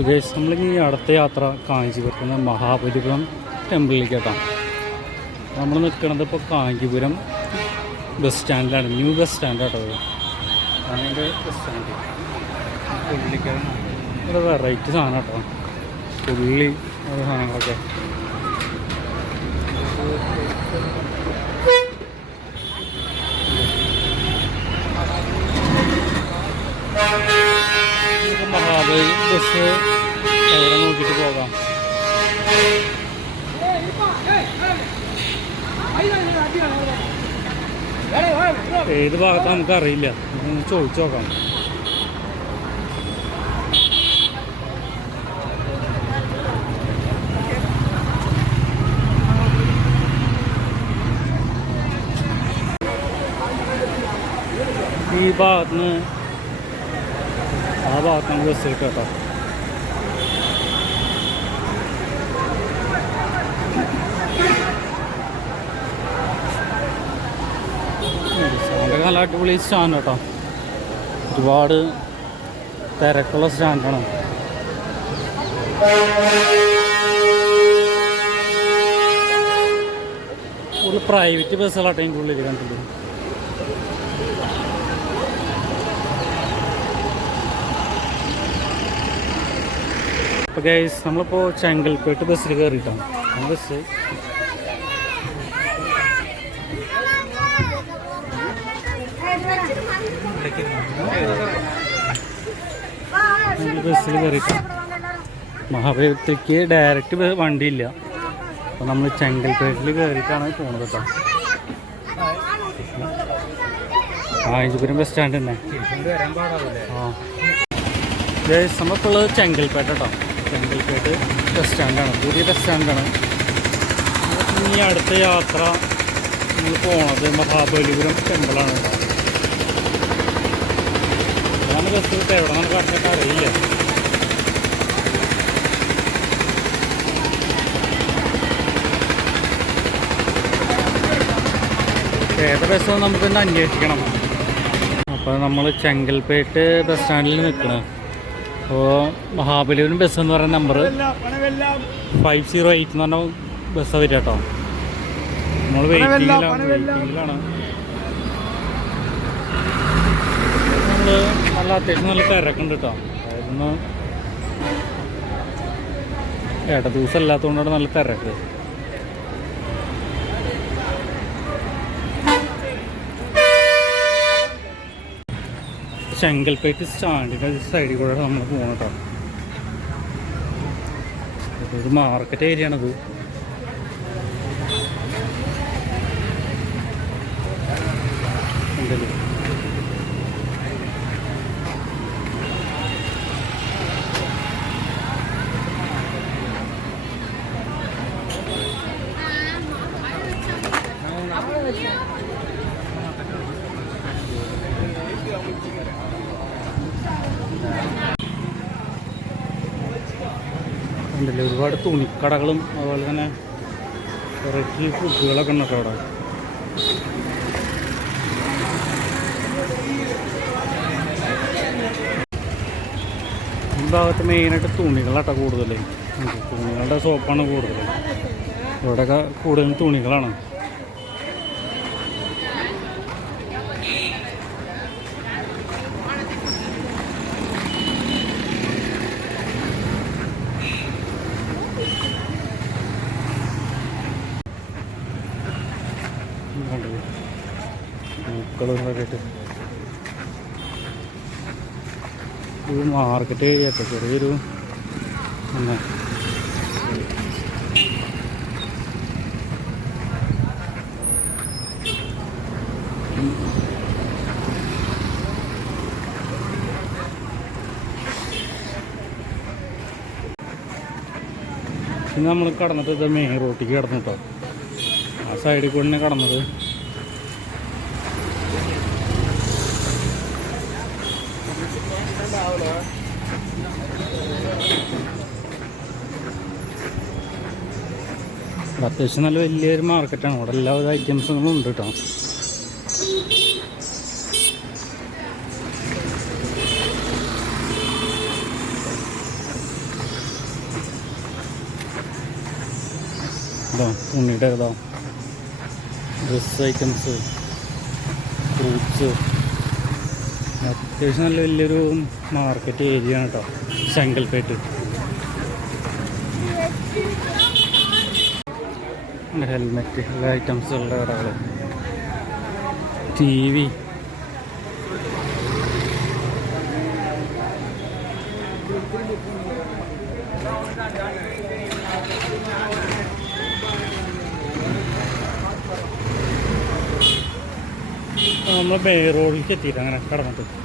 Guys നമ്മളിനി അടുത്ത യാത്ര കാഞ്ചീപുരത്തുനിന്ന് മഹാബലിപുരം ടെമ്പിളിലേക്കാട്ടാണ് നമ്മൾ നിൽക്കുന്നത് ഇപ്പോൾ കാഞ്ചീപുരം ബസ് സ്റ്റാൻഡിലാണ് ന്യൂ ബസ് സ്റ്റാൻഡ് കേട്ടോ ഇത്. അതിന്റെ ബസ് സ്റ്റാൻഡ് പുള്ളിക്കാരൻ ഒരു വെറൈറ്റി സാധനം കേട്ടോ ഉള്ളി സാധനങ്ങളൊക്കെ നമുക്ക് നോക്കിയിട്ട് പോകാം. ഏത് ഭാഗത്ത് നമുക്ക് അറിയില്ല നമുക്ക് ചോദിച്ചു നോക്കാം. ഈ ഭാഗത്തുനിന്ന് ആ ഭാഗത്ത് നമുക്ക് ബസ് കേട്ടോ. നല്ല അടിപൊളി സ്റ്റാൻഡ് കേട്ടോ. ഒരുപാട് തിരക്കുള്ള സ്റ്റാൻഡാണ്. ഒരു പ്രൈവറ്റ് ബസ്സുകളാട്ടോ എനിക്ക് ഉള്ളിൽ കണ്ടത് അപ്പോൾ ഗൈസ് നമ്മളിപ്പോൾ ചെങ്കൽപ്പേട്ട് ബസ്സിൽ കയറിയിട്ടാണ് ബസ് ബസ്സിൽ കയറിയിട്ടാണ് മഹാബലിപുരത്തേക്ക് ഡയറക്റ്റ് വണ്ടിയില്ല. അപ്പോൾ നമ്മൾ ചെങ്കൽപ്പേട്ടിൽ കയറിയിട്ടാണ് പോണത് കേട്ടോ. കാഞ്ചിപുരം ബസ് സ്റ്റാൻഡ് തന്നെ. ആ. നമ്മളിപ്പോൾ ഉള്ളത് ചെങ്കൽപ്പേട്ട കേട്ടോ ചെങ്കൽപ്പേട്ട് ബസ് സ്റ്റാൻഡാണ് പുതിയ ബസ് സ്റ്റാൻഡാണ് ഇനി അടുത്ത യാത്ര നമ്മൾ പോണത് മഹാബലിപുരം ടെമ്പിളാണ് കേട്ടോ ബസ് കിട്ടുക എവിടെ നമുക്ക് കറക്റ്റ് അറിയില്ല ഏത് ബസ്സോ നമുക്കൊന്ന് അന്വേഷിക്കണം അപ്പോൾ നമ്മൾ ചെങ്കൽപ്പേട്ട് ബസ് സ്റ്റാൻഡിൽ നിൽക്കണം അപ്പോൾ മഹാബലിപുരം ബസ് എന്ന് പറയുന്ന നമ്പർ ഫൈവ് സീറോ എയ്റ്റ് എന്ന് പറഞ്ഞ ബസ് വരിക കേട്ടോ. നമ്മൾ വെയിറ്റിംഗിലാണ് വെയിറ്റിംഗിലാണ് നമ്മൾ നല്ല അത്യാവശ്യം നല്ല തിരക്കുണ്ട് കേട്ടോ ഇന്ന് ഏട്ട ദിവസം അല്ലാത്തതുകൊണ്ടാണ് നല്ല തിരക്ക്. ചെങ്കൽപ്പേട്ട് സ്റ്റാൻഡിന്റെ സൈഡിൽ കൂടെ നമ്മൾ പോകണം കേട്ടോ ഒരു മാർക്കറ്റ് ഏരിയ ആണത്. ഉണ്ടല്ലോ. ഉണ്ടല്ലോ ഒരുപാട് തുണിക്കടകളും അതുപോലെ തന്നെ വെറൈറ്റി ഫുഡുകളൊക്കെ ഉണ്ട് അവിടെ. ഈ ഭാഗത്ത് മെയിനായിട്ട് തുണികളാട്ടോ കൂടുതൽ തുണികളുടെ സോപ്പാണ് കൂടുതൽ ഇവിടെയൊക്കെ കൂടുതലും തുണികളാണ്. കണ്ടത് പൂക്കളൊക്കെ ആയിട്ട് ഒരു മാർക്കറ്റ് ഏരിയ കേട്ടോ ചെറിയൊരു പിന്നെ നമ്മൾ കടന്നിട്ട് ഇത് മെയിൻ റോട്ടിക്ക് കടന്നു ആ സൈഡിൽ കൂടെ കടന്നത്. അത്യാവശ്യം നല്ല വലിയൊരു മാർക്കറ്റാണ്. ഇവിടെ എല്ലാവിധ ഐറ്റംസുകളും ഉണ്ട് കേട്ടോ ഇതാ ഉണ്ണിയുടെ ഇതാ. ഡ്രസ് ഐറ്റംസ് ഫ്രൂട്ട്സ് അത്യാവശ്യം നല്ല വലിയൊരു മാർക്കറ്റ് ഏരിയ ആണ് കേട്ടോ ശങ്കൽപേട്ട്. ഹെൽമെറ്റ് ഐറ്റംസുകളുടെ കടകൾ ടി വി. നമ്മൾ ബേ റോഡിലേക്ക് എത്തിയിട്ട് അങ്ങനെ കടന്നിട്ട്.